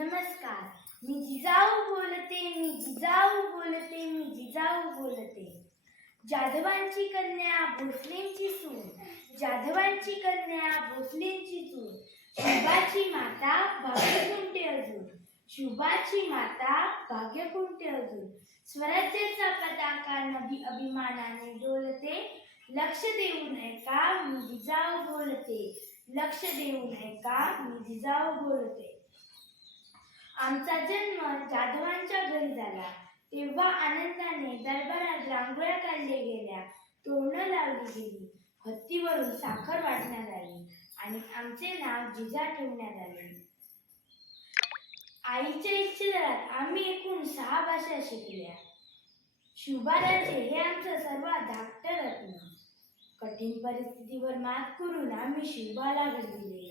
नमस्कार. मी जिजाऊ बोलते मी जिजाऊ बोलते मी जिजाऊ बोलते. जाधवांची कन्या भोसलेंची सून. जाधवांची कन्या भोसलेंची सून. शुभाची माता भाग्यकुंटे अजून शुभाची माता भाग्यकुंटे अजून स्वराज्याचा पताका नभी अभिमानाने डोलते. लक्ष देऊन ऐका मी जिजाऊ बोलते. लक्ष देऊन ऐका मी जिजाऊ बोलते. आमचा जन्म जाधवांच्या घरी झाला. तेव्हा आनंदाने दरबारात रांगोळ्या काढल्या गेल्या. तोरणं लावली गेली. हत्तीवरून साखर वाटण्यात आली आणि आमचे नाव जिजा ठेवण्यात आले. आईच्या इच्छेदारात आम्ही एकूण सहा भाषा शिकल्या. शुभाराजे हे आमचं सर्वात धाकटं रत्न. कठीण परिस्थितीवर मात करून आम्ही शिवबाला घडविले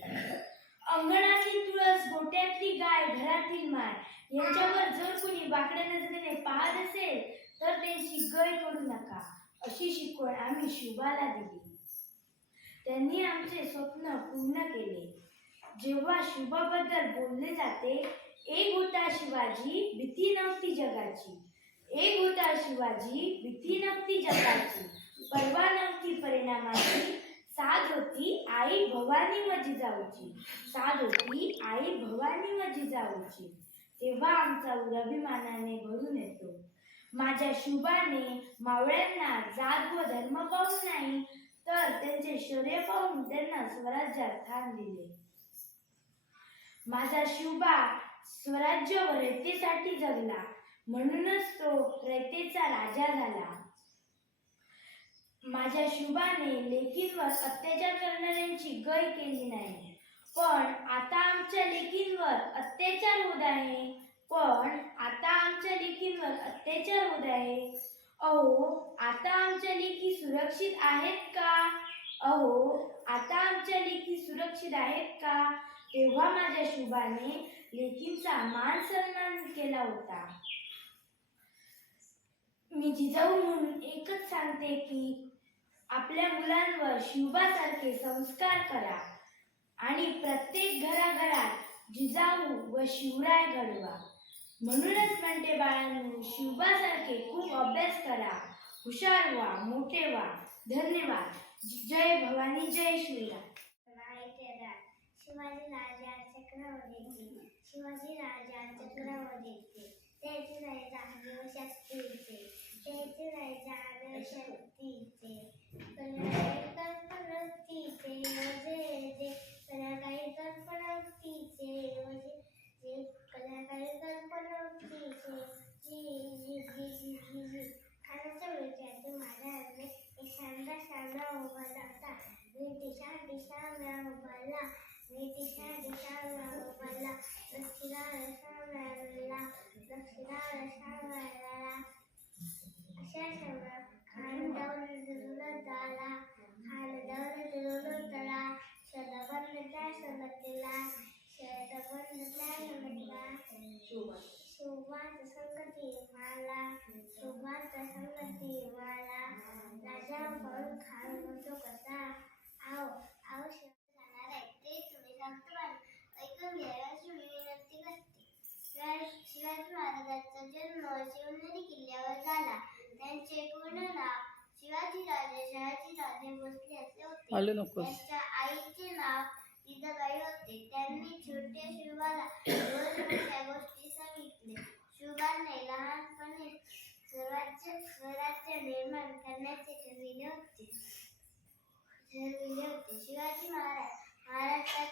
अंगणातील तुळस गोट्यातली गाय घरातील माय. यांच्यावर जर कुणी बाकड्या नजरेने पाहत असेल तर त्यांची गय करू नका. अशी शिकवण आम्ही शुभाला दिली. त्यांनी आमचे स्वप्न पूर्ण केले. जेव्हा शुभाबद्दल बोलले जाते एक होता शिवाजी भीती नव्हती जगाची. एक होता शिवाजी भीती नव्हती जगाची. परवा नव्हती परिणामाची. आई भवानी मजी जाऊची. साध आई भवानी व जाऊची. तेव्हा आमचा अभिमानाने भरून येतो. माझ्या शुभाने मावळ्यांना जात व धर्म पाहून नाही तर त्यांचे शौर्य पाहून त्यांना स्वराज्यात स्थान दिले. माझा शुभा स्वराज्य व रयतेसाठी जगला. म्हणूनच तो रयतेचा राजा झाला. माझ्या शुभाने लेकींवर अत्याचार करणाऱ्यांची गय केली नाही. पण आता आमच्या लेकींवर अत्याचार होत आहे. पण आता आमच्या लेकींवर अत्याचार होत आहे. अहो आता आमच्या लेकी सुरक्षित आहेत का? अहो आता आमच्या लेकी सुरक्षित आहेत का? तेव्हा माझ्या शुभाने लेकींचा मान सन्मान केला होता. मी जिजाऊ म्हणून एकच सांगते की आपल्या मुलांवर शिवबासारखे संस्कार करा आणि प्रत्येक घराघरात जिजाऊ व शिवराय घडवा. म्हणूनच म्हणते बाळांनो शिवबासारखे खूप अभ्यास करा. हुशार व्हा मोठे व्हा. धन्यवाद. जय भवानी जय श्रीराम. शिवाजी राजा चक्रवर्तीचे शिवाजी राजा चक्रवर्तीचे त्याची राजा दिशा दिशा मिळा उभारला मी दिशा दिशा मिळा शिवाजी महाराजांचा जन्म शिवनेरी किल्ल्यावर झाला. त्यांचे पूर्ण नाव शिवाजी राजे शहाजी राजे भोसले असे होते. त्यांच्या आईचे नाव जिजाबाई होते. त्यांनी छोट्या शिवाला रोज मोठ्या गोष्टी सांगितले. शिवाने लहानपणी स्वराज्य स्वराज्य निर्माण करण्याचे ठरविले होते. ठरविले होते. शिवाजी महाराज महाराष्ट्राचे